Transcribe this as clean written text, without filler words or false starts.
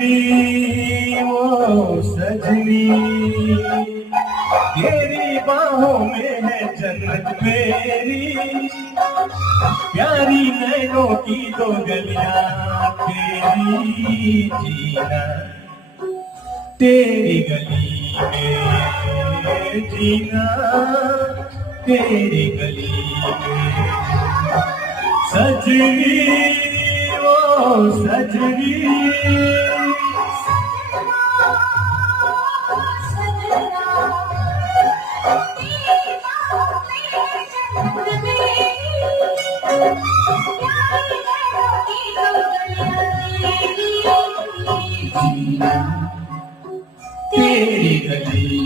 सजनी वो सजनी, तेरी बाहों में है जन्नत मेरी, प्यारी नैनों की दो गलियां तेरी, जीना तेरी गली में, जीना तेरी गली में। सजनी वो सजनी,